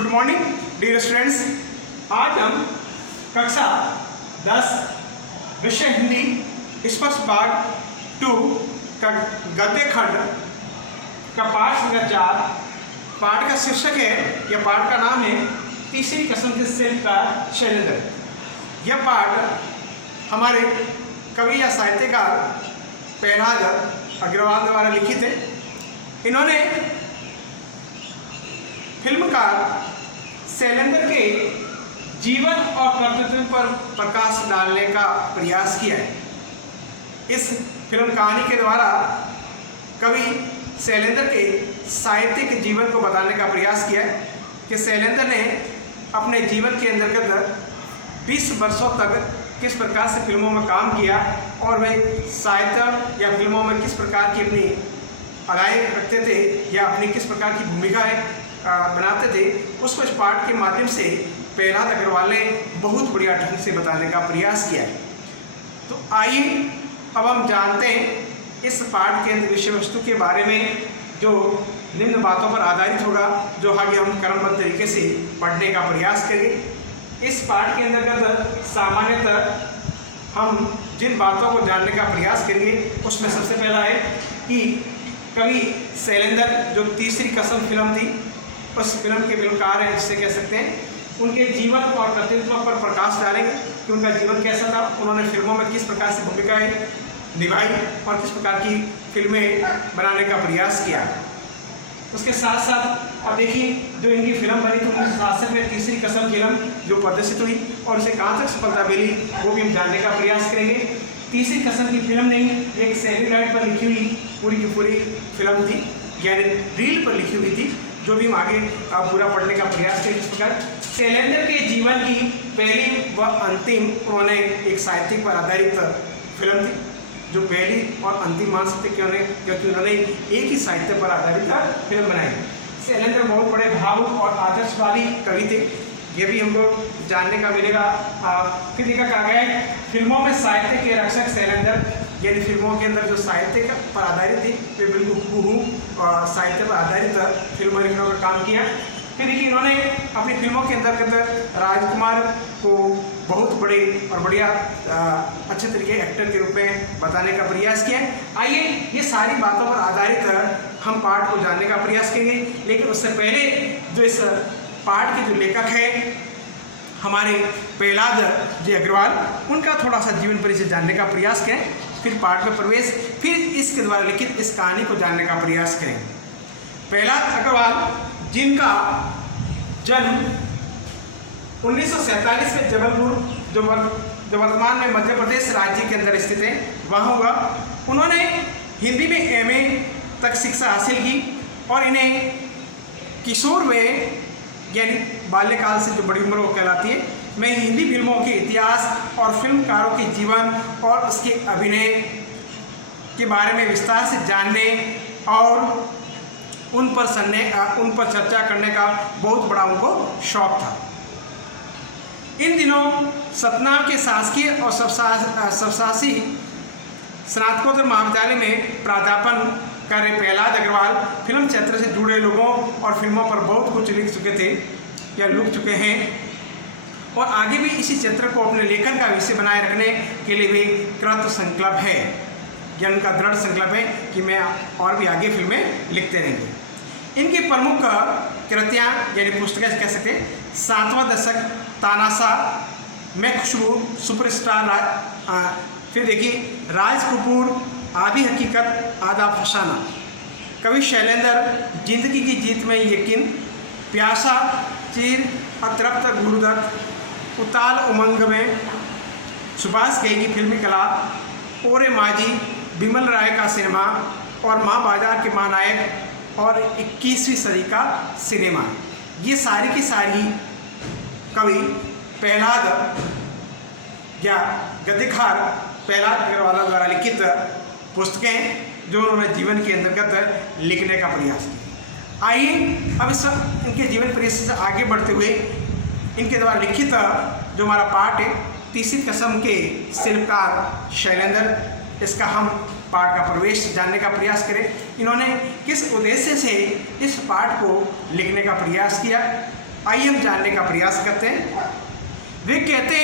Good morning dear students. आज हम कक्षा 10 विषय हिंदी स्पष्ट भाग 2 का गद्य खंड का पाठ संख्या 4। पाठ का शीर्षक है या पाठ का नाम है तीसरी कसम के शिल्पकार शैलेंद्र। यह पाठ हमारे कवि या साहित्यकार प्रहलाद अग्रवाल द्वारा लिखित है। इन्होंने फिल्मकार शैलेंद्र के जीवन और कर्तृत्व पर प्रकाश डालने का प्रयास किया है। इस फिल्म कहानी के द्वारा कवि शैलेंद्र के साहित्यिक जीवन को बताने का प्रयास किया है कि शैलेंद्र ने अपने जीवन के अंतर्गत 20 वर्षों तक किस प्रकार से फिल्मों में काम किया और वे साहित्य या फिल्मों में किस प्रकार की अपनी अदाएँ रखते थे या अपनी किस प्रकार की भूमिकाएं बनाते थे, उसको इस पाठ के माध्यम से प्रहलाद अग्रवाल ने बहुत बढ़िया ढंग से बताने का प्रयास किया है। तो आइए अब हम जानते हैं इस पाठ के विषय वस्तु के बारे में, जो निम्न बातों पर आधारित होगा, जो आगे हम क्रमबद्ध तरीके से पढ़ने का प्रयास करेंगे। इस पाठ के अंतर्गत सामान्यतः हम जिन बातों को जानने का प्रयास करेंगे उसमें सबसे पहला है कि कवि शैलेंद्र जो तीसरी कसम फिल्म थी, उस फिल्म के फिल्मकार हैं जिससे कह सकते हैं, उनके जीवन और कर्तृत्व पर प्रकाश डालेंगे कि उनका जीवन कैसा था, उन्होंने फिल्मों में किस प्रकार से भूमिकाएं निभाई और किस प्रकार की फिल्में बनाने का प्रयास किया। उसके साथ साथ अब देखिए जो इनकी फिल्म बनी तो 1966 में तीसरी कसम फिल्म जो प्रदर्शित हुई और उसे कहाँ तक सफलता मिली वो भी हम जानने का प्रयास करेंगे। तीसरी कसम की फिल्म नहीं, एक सैटेलाइट पर लिखी हुई पूरी की पूरी फिल्म थी, यानी रील पर लिखी हुई थी, जो भी हम आगे पूरा पढ़ने का प्रयास करें। इस प्रकार शैलेंद्र के जीवन की पहली व अंतिम उन्होंने एक साहित्यिक पर आधारित फिल्म थी, जो पहली और अंतिम मान सकते क्योंकि उन्होंने एक ही साहित्य पर आधारित फिल्म बनाई। शैलेंद्र बहुत बड़े भावुक और आदर्शवादी कवि थे, ये भी हमको जानने का मिलेगा। फिर देखा कहा गया है फिल्मों में साहित्य के रक्षक शैलेंद्र, यानी फिल्मों के अंदर जो साहित्य पर आधारित थी वे बिल्कुल हूबहू साहित्य पर आधारित फिल्मों लिखने का काम किया। फिर देखिए इन्होंने अपनी फिल्मों के अंतर्गत राजकुमार को बहुत बड़े और बढ़िया अच्छे तरीके एक्टर के रूप में बताने का प्रयास किया। आइए ये सारी बातों पर आधारित हम पाठ को जानने का प्रयास करेंगे, लेकिन उससे पहले जो इस पाठ के जो लेखक हैं हमारे प्रहलाद जी अग्रवाल, उनका थोड़ा सा जीवन परिचय जानने का प्रयास करें, फिर पाठ में प्रवेश, फिर इसके द्वारा लिखित इस कहानी को जानने का प्रयास करें। प्रहलाद अग्रवाल जिनका जन्म 1947 में जबलपुर जो वर्तमान में मध्य प्रदेश राज्य के अंदर स्थित है वहाँ हुआ। उन्होंने हिंदी में एमए तक शिक्षा हासिल की और इन्हें किशोर में यानी बाल्यकाल से जो बड़ी उम्र वो कहलाती है में हिंदी फिल्मों के इतिहास और फिल्मकारों के जीवन और उसके अभिनय के बारे में विस्तार से जानने और उन पर चर्चा करने का बहुत बड़ा उनको शौक था। इन दिनों सतनाम के शासकीय और सबशासी स्नातकोत्तर महाविद्यालय में प्राध्यापन कर रहे प्रहलाद अग्रवाल फिल्म क्षेत्र से जुड़े लोगों और फिल्मों पर बहुत कुछ लिख चुके थे या लिख चुके हैं और आगे भी इसी क्षेत्र को अपने लेखन का विषय बनाए रखने के लिए भी कृत संकल्प है, या उनका दृढ़ संकल्प है कि मैं और भी आगे फिल्में लिखते रहेंगे। इनकी प्रमुख कृतियाँ यानी पुस्तकें कह सकते हैं 7वां दशक, तानाशाह, मैं खुशबू, सुपरस्टार, फिर देखिए राज कपूर, आधी हकीकत, आधा फसाना, कवि शैलेंद्र, जिंदगी की जीत में यकीन, प्यासा, चीर, अतृप्त गुरुदत्त, उताल उमंग में, सुभाष घई की फिल्मी कला, ओरे माजी, बिमल राय का सिनेमा और माँ बाजार के महानायक और 21वीं सदी का सिनेमा, ये सारी की सारी कवि प्रहलाद या गद्यकार प्रहलाद अग्रवाल द्वारा लिखित पुस्तकें जो उन्होंने जीवन के अंतर्गत लिखने का प्रयास किया। आइए अब इस इनके जीवन परिचय से आगे बढ़ते हुए इनके द्वारा लिखित जो हमारा पाठ है तीसरी कसम के शिल्पकार शैलेंद्र, इसका हम पाठ का प्रवेश जानने का प्रयास करें। इन्होंने किस उद्देश्य से इस पाठ को लिखने का प्रयास किया आइए हम जानने का प्रयास करते हैं। वे कहते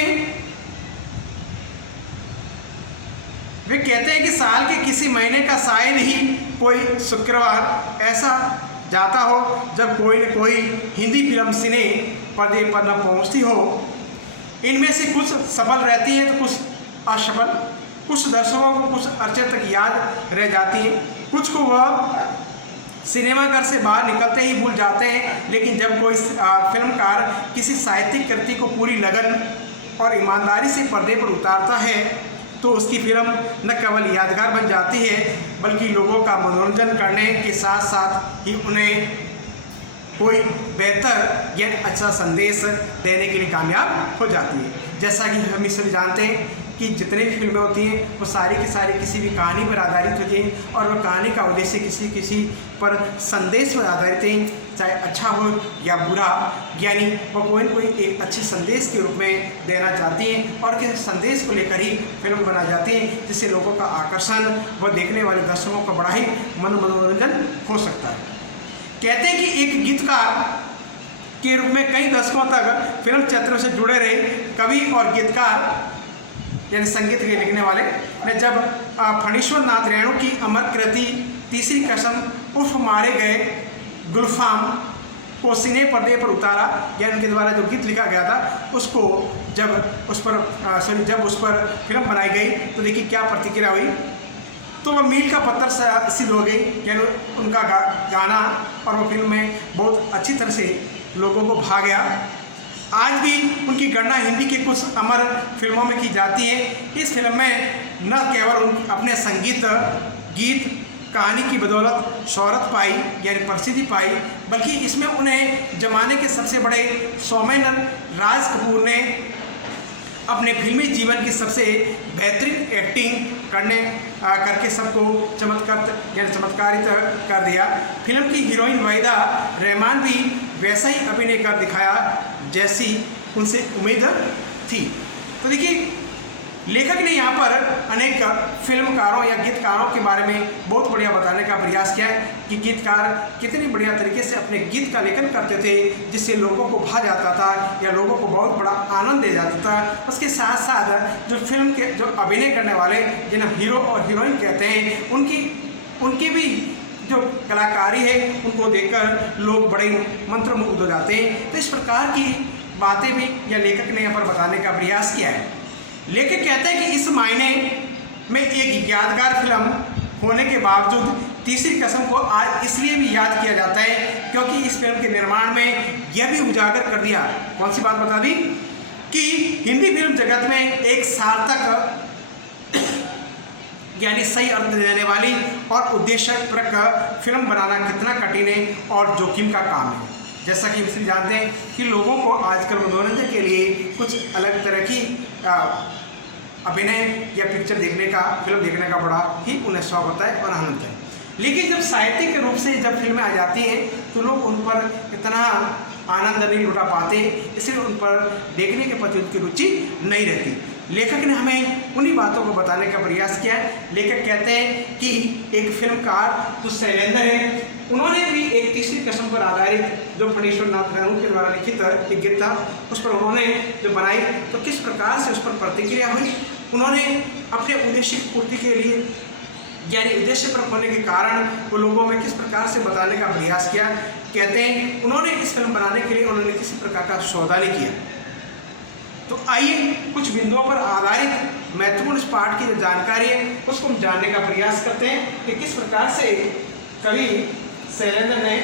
हैं कि साल के किसी महीने का शायद ही कोई शुक्रवार ऐसा जाता हो जब कोई न कोई हिंदी फिल्म सिने पर्दे पर न पहुंचती हो। इनमें से कुछ सफल रहती हैं तो कुछ असफल, कुछ दर्शकों को कुछ अरसे तक याद रह जाती हैं, कुछ को वह सिनेमाघर से बाहर निकलते ही भूल जाते हैं। लेकिन जब कोई फिल्मकार किसी साहित्यिक कृति को पूरी लगन और ईमानदारी से पर्दे पर उतारता है तो उसकी फिल्म न केवल यादगार बन जाती है बल्कि लोगों का मनोरंजन करने के साथ साथ ही उन्हें कोई बेहतर या अच्छा संदेश देने के लिए कामयाब हो जाती है। जैसा कि हम सभी जानते हैं कि जितने भी फिल्में होती हैं वो सारी की सारी किसी भी कहानी पर आधारित होती हैं और वह कहानी का उद्देश्य किसी पर संदेश पर आधारित है, चाहे अच्छा हो या बुरा, यानी वो कोई न कोई एक अच्छे संदेश के रूप में देना चाहती हैं और किसी संदेश को लेकर ही फिल्म बनाई जाती है जिससे लोगों का आकर्षण व देखने वाले दर्शकों का बड़ा ही मनोरंजन हो सकता है। कहते हैं कि एक गीतकार के रूप में कई दशकों तक फिल्म क्षेत्र से जुड़े रहे कवि और गीतकार यानी संगीत के लिखने वाले ने जब फणीश्वर नाथ रेणु की अमर कृति तीसरी कसम उर्फ मारे गए गुलफाम को सिने पर्दे पर उतारा या उनके द्वारा जो गीत लिखा गया था उसको जब उस पर फिल्म बनाई गई तो देखिए क्या प्रतिक्रिया हुई। तो वह मील का पत्थर सिद्ध हो गई, यानी उनका गाना और वो फिल्म में बहुत अच्छी तरह से लोगों को भा गया। आज भी उनकी गणना हिंदी के कुछ अमर फिल्मों में की जाती है। इस फिल्म में न केवल उन अपने संगीत गीत कहानी की बदौलत शोहरत पाई यानी प्रसिद्धि पाई, बल्कि इसमें उन्हें जमाने के सबसे बड़े शोमैन राज कपूर ने अपने फिल्मी जीवन की सबसे बेहतरीन एक्टिंग करके सबको चमत्कारित कर दिया। फिल्म की हीरोइन वहीदा रहमान भी वैसा ही अभिनय कर दिखाया जैसी उनसे उम्मीद थी। तो देखिए लेखक ने यहाँ पर अनेक फिल्मकारों या गीतकारों के बारे में बहुत बढ़िया बताने का प्रयास किया है कि गीतकार कितनी बढ़िया तरीके से अपने गीत का लेखन करते थे जिससे लोगों को भा जाता था या लोगों को बहुत बड़ा आनंद दे जाता था। उसके साथ साथ जो फिल्म के जो अभिनय करने वाले जिन्हें हीरो और हीरोइन कहते हैं उनकी भी जो कलाकारी है उनको देखकर लोग बड़े मंत्रमुग्ध हो जाते हैं। तो इस प्रकार की बातें भी या लेखक ने यहाँ पर बताने का प्रयास किया है। लेखक कहते हैं कि इस मायने में एक यादगार फिल्म होने के बावजूद तीसरी कसम को आज इसलिए भी याद किया जाता है क्योंकि इस फिल्म के निर्माण में यह भी उजागर कर दिया, कौन सी बात बता दी, कि हिंदी फिल्म जगत में एक सार्थक यानी सही अर्थ देने वाली और उद्देश्यपरक फिल्म बनाना कितना कठिन है और जोखिम का काम है। जैसा कि हम जानते हैं कि लोगों को आजकल मनोरंजन के लिए कुछ अलग तरह की अभिनय या पिक्चर देखने का, फिल्म देखने का बड़ा ही उन्हें शौक होता है और आनंद है। लेकिन जब साहित्य के रूप से जब फिल्में आ जाती हैं तो लोग उन पर इतना आनंद नहीं लुटा पाते, इसलिए उन पर देखने के प्रति उनकी रुचि नहीं रहती। लेखक ने हमें उन्हीं बातों को बताने का प्रयास किया है। लेखक कहते हैं कि एक फिल्मकार जो शैलेंद्र है उन्होंने भी एक तीसरी कसम पर आधारित जो फणीश्वर नाथ रेणु के द्वारा लिखित एक गीत था उस पर उन्होंने जो बनाई तो किस प्रकार से उस पर प्रतिक्रिया हुई। उन्होंने अपने उद्देश्य की पूर्ति के लिए यानी उद्देश्य पर होने के कारण वो लोगों में किस प्रकार से बताने का प्रयास किया। कहते हैं उन्होंने इस फिल्म बनाने के लिए उन्होंने किसी प्रकार का सौदा नहीं किया। तो आइए कुछ बिंदुओं पर आधारित महत्वपूर्ण इस पाठ की जो जानकारी है उसको हम जानने का प्रयास करते हैं कि किस प्रकार से कवि शैलेंद्र ने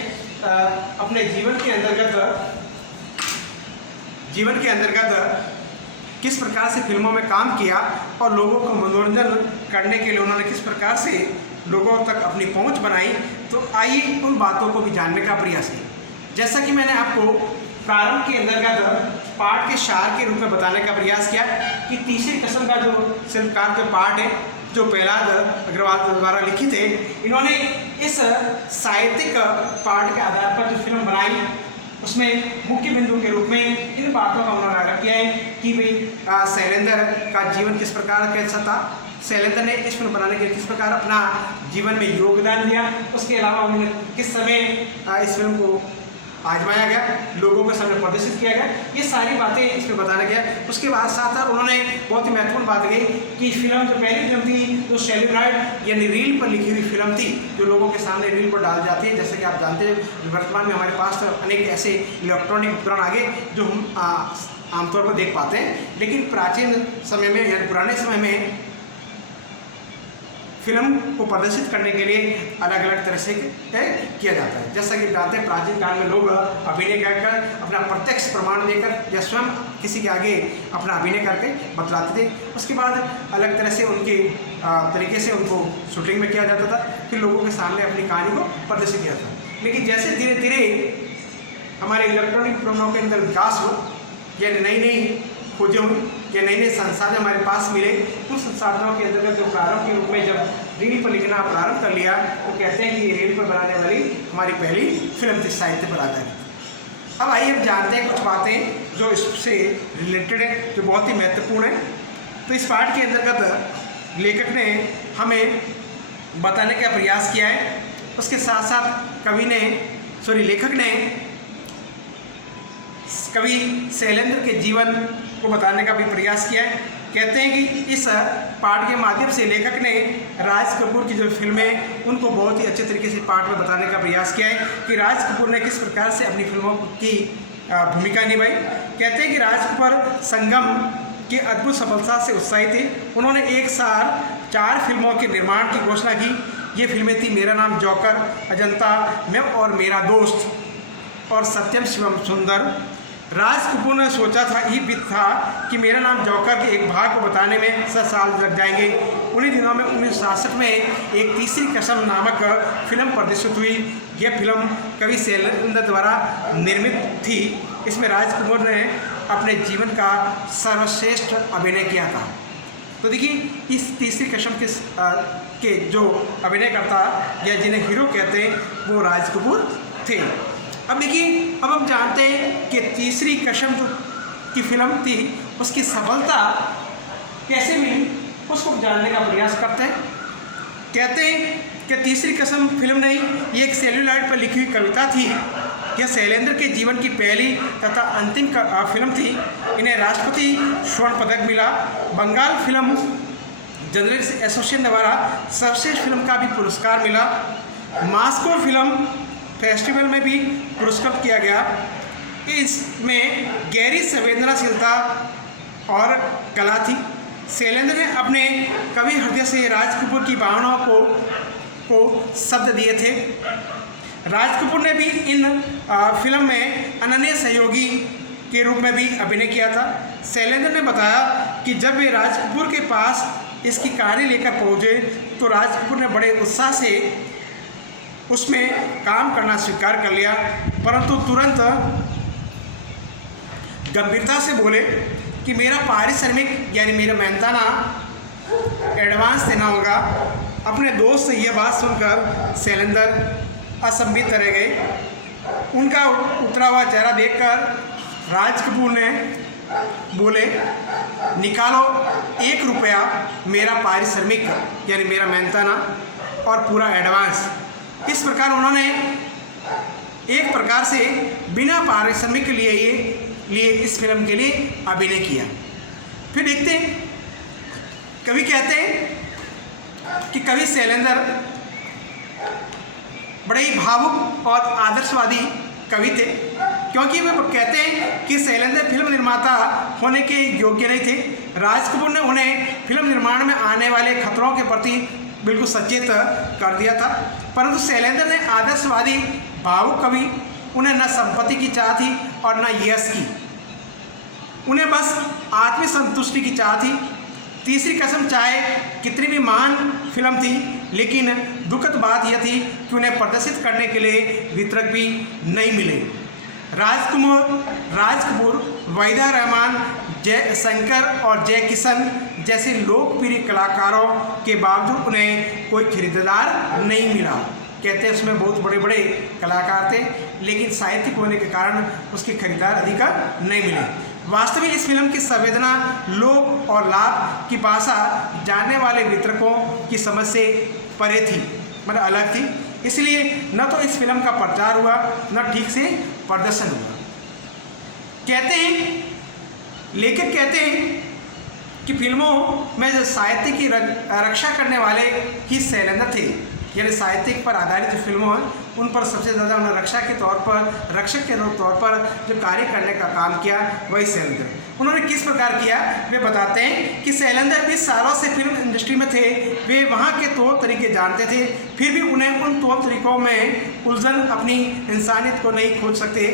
अपने जीवन के अंतर्गत किस प्रकार से फिल्मों में काम किया और लोगों को मनोरंजन करने के लिए उन्होंने किस प्रकार से लोगों तक अपनी पहुंच बनाई। तो आइए उन बातों को भी जानने का प्रयास किया। जैसा कि मैंने आपको प्रारंभ के अंतर्गत पाठ के सार के रूप में बताने का प्रयास किया कि तीसरी कसम का जो शिल्पकार का पाठ है जो प्रहलाद अग्रवाल द्वारा लिखित है, इन्होंने इस साहित्यिक पाठ के आधार पर जो फिल्म बनाई उसमें मुख्य बिंदु के रूप में इन बातों का उन्होंने आरोप किया है कि भाई शैलेंद्र का जीवन किस प्रकार कैसा था, शैलेंद्र ने इस फिल्म बनाने के लिए किस प्रकार अपना जीवन में योगदान दिया, उसके अलावा उन्होंने किस समय इस फिल्म को आजमाया गया, लोगों के सामने प्रदर्शित किया गया, ये सारी बातें इसमें बताया गया। उसके बाद साथ साथ उन्होंने बहुत ही महत्वपूर्ण बात कही कि फिल्म जो पहली फिल्म थी जो सेल्यूलॉइड यानी रील पर लिखी हुई फिल्म थी, जो लोगों के सामने रील पर डाल जाती है। जैसे कि आप जानते हैं वर्तमान में हमारे पास अनेक ऐसे इलेक्ट्रॉनिक उपकरण आ गए जो हम आमतौर पर देख पाते हैं, लेकिन प्राचीन समय में या पुराने समय में फिल्म को प्रदर्शित करने के लिए अलग अलग तरह से किया जाता है। जैसा कि जानते हैं प्राचीन काल में लोग अभिनय कर अपना प्रत्यक्ष प्रमाण देकर या स्वयं किसी के आगे अपना अभिनय करके बतलाते थे। उसके बाद अलग तरह से उनके तरीके से उनको शूटिंग में किया जाता था, फिर लोगों के सामने अपनी कहानी को प्रदर्शित किया था। लेकिन जैसे धीरे धीरे हमारे इलेक्ट्रॉनिक उपकरणों के अंदर विकास हो या नई नई खोजें हुई या नए नए संसाधन हमारे पास मिले, उन संसाधनों के अंतर्गत जो प्रारंभ के रूप में जब रील पर लिखना प्रारंभ कर लिया तो कहते हैं कि ये रील पर बनाने वाली हमारी पहली फिल्म थी साहित्य पर आधारित। अब आइए हम जानते हैं कुछ बातें जो इससे रिलेटेड है, जो बहुत ही महत्वपूर्ण है। तो इस पाठ के अंतर्गत लेखक ने हमें बताने का प्रयास किया है, उसके साथ साथ लेखक ने कवि शैलेंद्र के जीवन को बताने का भी प्रयास किया है। कहते हैं कि इस पाठ के माध्यम से लेखक ने राज कपूर की जो फिल्में उनको बहुत ही अच्छे तरीके से पाठ में बताने का प्रयास किया है कि राज कपूर ने किस प्रकार से अपनी फिल्मों की भूमिका निभाई। कहते हैं कि राज कपूर संगम की अद्भुत सफलता से उत्साहित थे। उन्होंने एक साथ 4 फिल्मों के निर्माण की घोषणा की। ये फिल्में थी मेरा नाम जोकर, अजंता, मैं और मेरा दोस्त और सत्यम शिवम सुंदर। राज कपूर ने सोचा था कि मेरा नाम जोकर के एक भाग को बताने में 7 साल लग जाएंगे। उन्हीं दिनों में 1966 में एक तीसरी कसम नामक फिल्म प्रदर्शित हुई। यह फिल्म कवि शैलेंद्र द्वारा निर्मित थी। इसमें राज कपूर ने अपने जीवन का सर्वश्रेष्ठ अभिनय किया था। तो देखिए इस तीसरी कसम के जो अभिनयकर्ता या जिन्हें हीरो कहते हैं वो राज कपूर थे। अब देखिए, अब हम जानते हैं कि तीसरी कसम जो की फिल्म थी उसकी सफलता कैसे मिली, उसको जानने का प्रयास करते हैं। कहते हैं कि तीसरी कसम फिल्म नहीं, ये एक सेल्यूलॉइड पर लिखी हुई कविता थी। यह शैलेंद्र के जीवन की पहली तथा अंतिम फिल्म थी। इन्हें राष्ट्रपति स्वर्ण पदक मिला। बंगाल फिल्म जर्नलिस्ट एसोसिएशन द्वारा सर्वश्रेष्ठ फिल्म का भी पुरस्कार मिला। मास्को फिल्म फेस्टिवल में भी पुरस्कृत किया गया। इसमें गहरी संवेदनशीलता और कला थी। शैलेंद्र ने अपने कवि हृदय से राज कपूर की भावनाओं को शब्द दिए थे। राज कपूर ने भी इन फिल्म में अनन्य सहयोगी के रूप में भी अभिनय किया था। शैलेंद्र ने बताया कि जब वे राज कपूर के पास इसकी कहानी लेकर पहुँचे तो राज कपूर ने बड़े उत्साह से उसमें काम करना स्वीकार कर लिया, परंतु तुरंत गंभीरता से बोले कि मेरा पारिश्रमिक यानी मेरा मेहनताना एडवांस देना होगा। अपने दोस्त से यह बात सुनकर शैलेंद्र असंभित रह गए। उनका उतरा हुआ चेहरा देखकर राज कपूर ने बोले, निकालो 1 रुपया मेरा पारिश्रमिक यानी मेरा मेहनताना और पूरा एडवांस। इस प्रकार उन्होंने एक प्रकार से बिना पारिश्रमिक के लिए इस फिल्म के लिए अभिनय किया। फिर देखते हैं, कवि कहते हैं कि कवि शैलेंद्र बड़े ही भावुक और आदर्शवादी कवि थे, क्योंकि वे कहते हैं कि शैलेंद्र फिल्म निर्माता होने के योग्य नहीं थे। राज कपूर ने उन्हें फिल्म निर्माण में आने वाले खतरों के प्रति बिल्कुल सचेत कर दिया था, परंतु शैलेंद्र ने आदर्शवादी भावुक कवि, उन्हें न संपत्ति की चाह थी और न यश की, उन्हें बस आत्मसंतुष्टि की चाह थी। तीसरी कसम चाहे कितनी भी महान फिल्म थी, लेकिन दुखद बात यह थी कि उन्हें प्रदर्शित करने के लिए वितरक भी नहीं मिले। राज कपूर, वहीदा रहमान, जय शंकर और जय किशन जैसे लोकप्रिय कलाकारों के बावजूद उन्हें कोई खरीदार नहीं मिला। कहते हैं उसमें बहुत बड़े बड़े कलाकार थे, लेकिन साहित्यिक होने के कारण उसके खरीदार अधिक नहीं मिले। वास्तव में इस फिल्म की संवेदना, लोभ और लाभ की भाषा जानने वाले वितरकों की समझ से परे थी, मतलब अलग थी। इसलिए न तो इस फिल्म का प्रचार हुआ न ठीक से प्रदर्शन हुआ। कहते हैं, लेखक कहते हैं कि फिल्मों में जो साहित्य की रक्षा करने वाले ही शैलेंद्र थे, यानी साहित्य पर आधारित जो फिल्मों हैं उन पर सबसे ज़्यादा उन्होंने रक्षक के तौर पर जो कार्य करने का काम किया वही शैलेंद्र। उन्होंने किस प्रकार किया वे बताते हैं कि शैलेंद्र 20 सालों से फिल्म इंडस्ट्री में थे, वे वहाँ के तौर तरीके जानते थे, फिर भी उन्हें उन तौर तरीकों में उलझन अपनी इंसानियत को नहीं खोज सकते।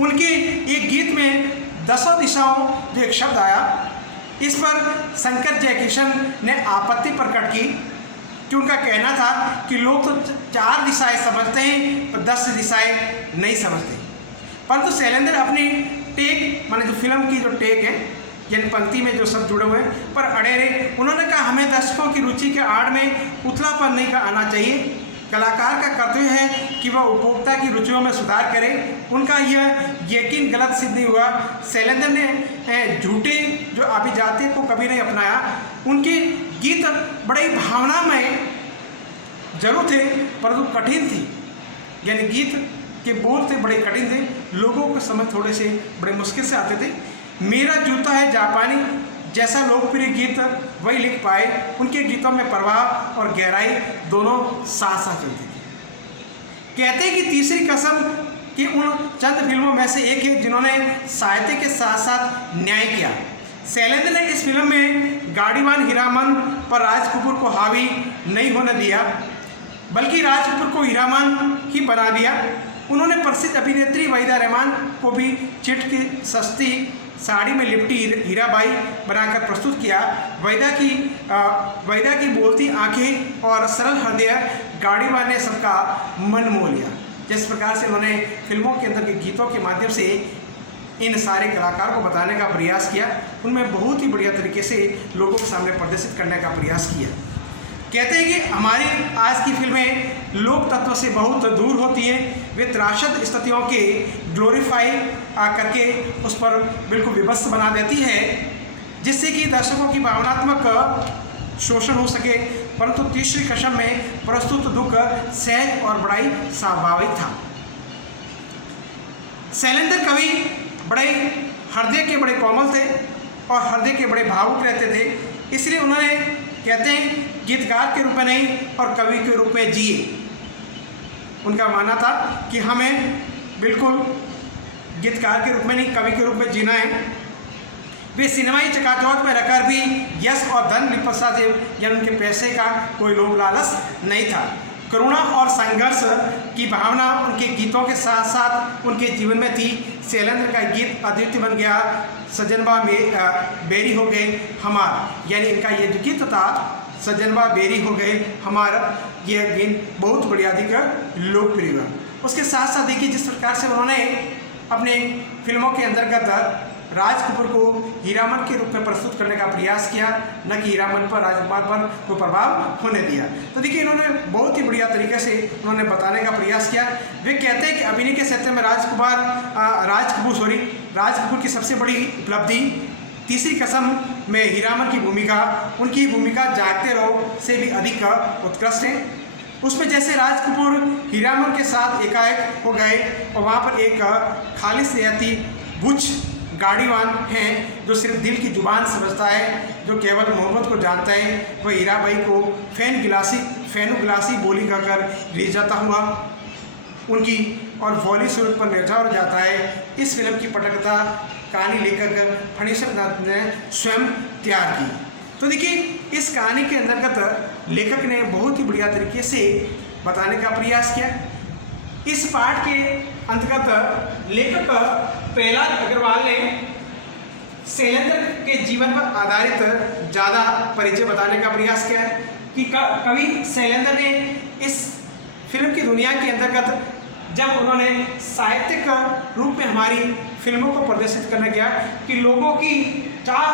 उनके एक गीत में 10 दिशाओं जो एक शब्द आया, इस पर शंकर जयकिशन ने आपत्ति प्रकट की कि उनका कहना था कि लोग तो 4 दिशाएं समझते हैं और 10 दिशाएं नहीं समझते। परंतु शैलेंद्र अपनी टेक माने जो फिल्म की जो टेक है यानी पंक्ति में जो सब जुड़े हुए हैं पर अड़े रहे। उन्होंने कहा हमें दर्शकों की रुचि के आड़ में उथलापन नहीं आना चाहिए। कलाकार का कर्तव्य है कि वह उपभोक्ता की रुचियों में सुधार करे। उनका यह यकीन गलत सिद्ध नहीं हुआ। शैलेंद्र ने झूठे जो अभिजात्य को कभी नहीं अपनाया। उनके गीत बड़े भावनामय जरूर थे परंतु कठिन थी, यानी गीत के बोल थे बड़े कठिन थे, लोगों को समझ थोड़े से बड़े मुश्किल से आते थे। मेरा जूता है जापानी जैसा लोकप्रिय गीत वही लिख पाए। उनके गीतों में प्रवाह और गहराई दोनों साथ साथ चलती थी। कहते हैं कि तीसरी कसम कि उन चंद फिल्मों में से एक है जिन्होंने साहित्य के साथ साथ न्याय किया। शैलेंद्र ने इस फिल्म में गाड़ीवान हीरामन पर राज कपूर को हावी नहीं होने दिया, बल्कि राज कपूर को हीरामन ही बना दिया। उन्होंने प्रसिद्ध अभिनेत्री वहीदा रहमान को भी चिट की सस्ती साड़ी में लिपटी हीराबाई बनाकर प्रस्तुत किया। वहीदा की बोलती आंखें और सरल हृदय गाड़ीवान ने सबका मन मोह लिया। जिस प्रकार से उन्होंने फिल्मों के अंदर के गीतों के माध्यम से इन सारे कलाकारों को बताने का प्रयास किया, उनमें बहुत ही बढ़िया तरीके से लोगों के सामने प्रदर्शित करने का प्रयास किया। कहते हैं कि हमारी आज की फिल्में लोक तत्व से बहुत दूर होती हैं। वे त्रासद स्थितियों के ग्लोरीफाई करके उस पर बिल्कुल विभत्स बना देती है, जिससे कि दर्शकों की भावनात्मक शोषण हो सके। परंतु तीसरी कसम में प्रस्तुत दुख सहज और बड़ाई स्वाभाविक था। शैलेंद्र कवि बड़े हृदय के बड़े कोमल थे और हृदय के बड़े भावुक रहते थे, इसलिए उन्होंने कहते हैं गीतकार के रूप में नहीं और कवि के रूप में जिए। उनका मानना था कि हमें बिल्कुल गीतकार के रूप में नहीं कवि के रूप में जीना है। वे सिनेमाई चकाचौंध में रहकर भी यश और धन लिप्सा थे, या उनके पैसे का कोई लोभ लालच नहीं था। करुणा और संघर्ष की भावना उनके गीतों के साथ साथ उनके जीवन में थी। शैलेंद्र का गीत अद्वितीय बन गया, सजनबा बेरी हो गए हमार, यानी इनका ये जो गीत था सजनबा बेरी हो गए हमार, यह गीत बहुत बढ़िया अधिक लोकप्रिय हुआ। उसके साथ साथ देखिए जिस प्रकार से उन्होंने अपने फिल्मों के अंतर्गत राज कपूर को हीरामन के रूप में प्रस्तुत करने का प्रयास किया, न कि हीरामन पर राजकुमार पर कोई प्रभाव होने दिया। तो देखिए इन्होंने बहुत ही बढ़िया तरीके से उन्होंने बताने का प्रयास किया। वे कहते हैं कि अभिनय के क्षेत्र में राज कपूर की सबसे बड़ी उपलब्धि तीसरी कसम में हीरामन की भूमिका, उनकी भूमिका जागते रहो से भी अधिक उत्कृष्ट है। उसमें जैसे राज कपूर हीरामन के साथ एकाएक हो गए और वहाँ पर एक खालिश रहती बुझ गाड़ीवान हैं जो सिर्फ दिल की जुबान समझता है, जो केवल मोहब्बत को जानता है, वह हीराबाई को फैनु गिलासी बोली कहकर रिझाता हुआ उनकी और वॉली सूरत पर निर्भर हो जाता है। इस फिल्म की पटकथा कहानी लेखक फणीश्वर नाथ ने स्वयं तैयार की। तो देखिए इस कहानी के अंतर्गत लेखक ने बहुत ही बढ़िया तरीके से बताने का प्रयास किया। इस पाठ के अंतर्गत लेखक प्रहलाद अग्रवाल ने शैलेंद्र के जीवन पर आधारित ज़्यादा परिचय बताने का प्रयास किया है कि कवि शैलेंद्र ने इस फिल्म की दुनिया के अंतर्गत जब उन्होंने साहित्यिक रूप में हमारी फिल्मों को प्रदर्शित करने किया कि लोगों की चाह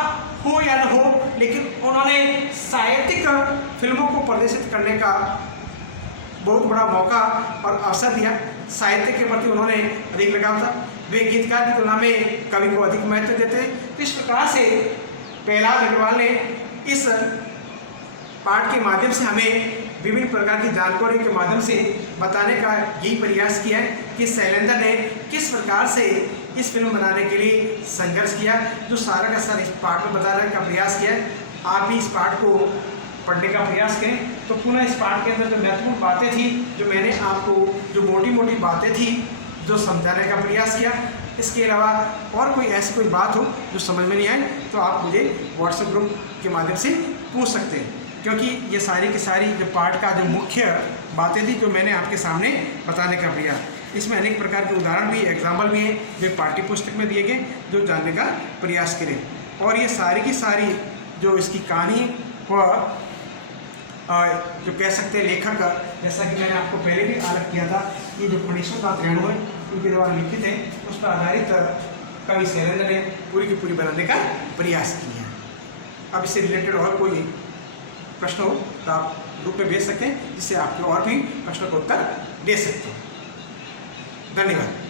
हो या न हो, लेकिन उन्होंने साहित्यिक फिल्मों को प्रदर्शित करने का बहुत बड़ा मौका और अवसर दिया। साहित्य के प्रति उन्होंने अधिक लगाव था। वे गीतकार की तुलना में कवि को अधिक महत्व देते। तो इस प्रकार से प्रहलाद अग्रवाल ने इस पाठ के माध्यम से हमें विभिन्न प्रकार की जानकारी के माध्यम से बताने का यही प्रयास किया है कि शैलेंद्र ने किस प्रकार से इस फिल्म बनाने के लिए संघर्ष किया, जो सारा का सारा इस पाठ में बताने का प्रयास किया है। आप भी इस पाठ को पढ़ने का प्रयास करें। तो पुनः इस पाठ के अंदर जो महत्वपूर्ण बातें थी, जो मैंने आपको जो मोटी मोटी बातें थी जो समझाने का प्रयास किया, इसके अलावा और कोई ऐसी कोई बात हो जो समझ में नहीं आए तो आप मुझे व्हाट्सएप ग्रुप के माध्यम से पूछ सकते हैं, क्योंकि ये सारी की सारी जो पाठ का जो मुख्य बातें थी जो मैंने आपके सामने बताने का प्रयास, इसमें अनेक प्रकार के उदाहरण भी, एग्जाम्पल भी हैं जो पाठ्य पुस्तक में दिए गए, जो जानने का प्रयास करें। और ये सारी की सारी जो इसकी कहानी व जो कह सकते हैं लेखक, जैसा कि मैंने आपको पहले भी आलेख किया था, ये जो फणीश्वरनाथ रेणु है उनके द्वारा लिखित है, उस पर आधारित कवि शैलेंद्र ने पूरी की पूरी बनाने का प्रयास किया है। अब इससे रिलेटेड और कोई प्रश्न हो तो आप ग्रुप में भेज सकते हैं, जिससे आपके और भी प्रश्नों का उत्तर दे सकते हैं। धन्यवाद।